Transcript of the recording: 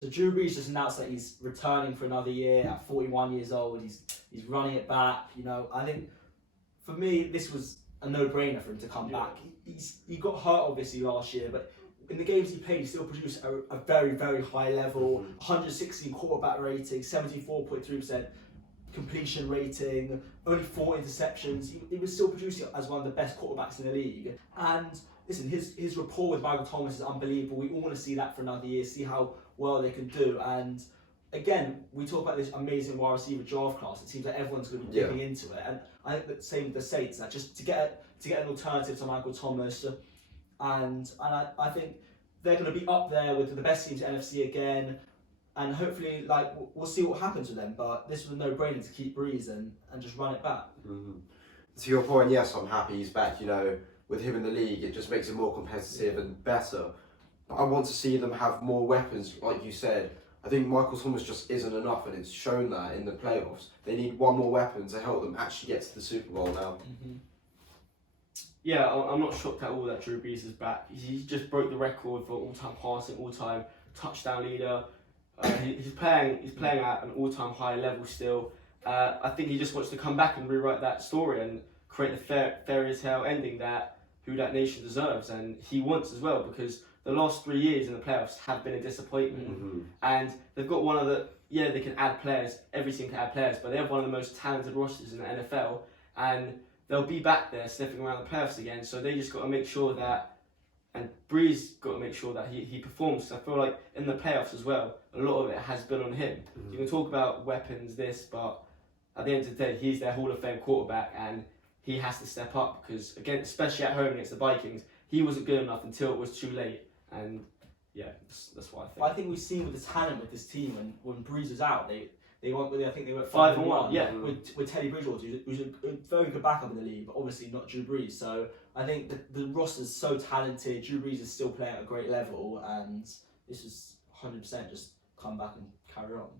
So Drew Brees just announced that he's returning for another year at 41 years old. He's running it back. You know, I think for me this was a no-brainer for him to come back. He got hurt obviously last year, but in the games he played, he still produced a very, very high level, 116 quarterback rating, 74.3% completion rating, only 4 interceptions. He was still producing as one of the best quarterbacks in the league. And listen, his rapport with Michael Thomas is unbelievable. We all want to see that for another year, see how well they can do. And again, we talk about this amazing wide receiver draft class. It seems like everyone's going to be digging into it. And I think the same with the Saints, that just to get an alternative to Michael Thomas, and I think they're going to be up there with the best teams in NFC again. And hopefully, like, we'll see what happens with them. But this was a no-brainer to keep Brees and just run it back. Mm-hmm. To your point, yes, I'm happy he's back. You know, with him in the league, it just makes it more competitive and better. But I want to see them have more weapons, like you said. I think Michael Thomas just isn't enough, and it's shown that in the playoffs. They need one more weapon to help them actually get to the Super Bowl now. Mm-hmm. Yeah, I'm not shocked at all that Drew Brees is back. He just broke the record for all-time passing, all-time touchdown leader. He's playing at an all-time high level still. I think he just wants to come back and rewrite that story and create the fairy tale ending that Nation deserves, and he wants as well, because the last 3 years in the playoffs have been a disappointment. And they've got one of the, they can add players, every team can add players, but they have one of the most talented rosters in the NFL, and they'll be back there sniffing around the playoffs again. So they just got to make sure that, and Brees got to make sure that he performs. I feel like in the playoffs as well, a lot of it has been on him. You can talk about weapons, but at the end of the day, he's their Hall of Fame quarterback, and he has to step up, because again, especially at home against the Vikings, he wasn't good enough until it was too late. And that's what I think. But I think we've seen with the talent with this team, when Brees was out, they went 5-1, yeah, with Teddy Bridgewater, who's a very good backup in the league, but obviously not Drew Brees. So I think the roster's so talented. Drew Brees is still playing at a great level, and this is 100% just come back and carry on.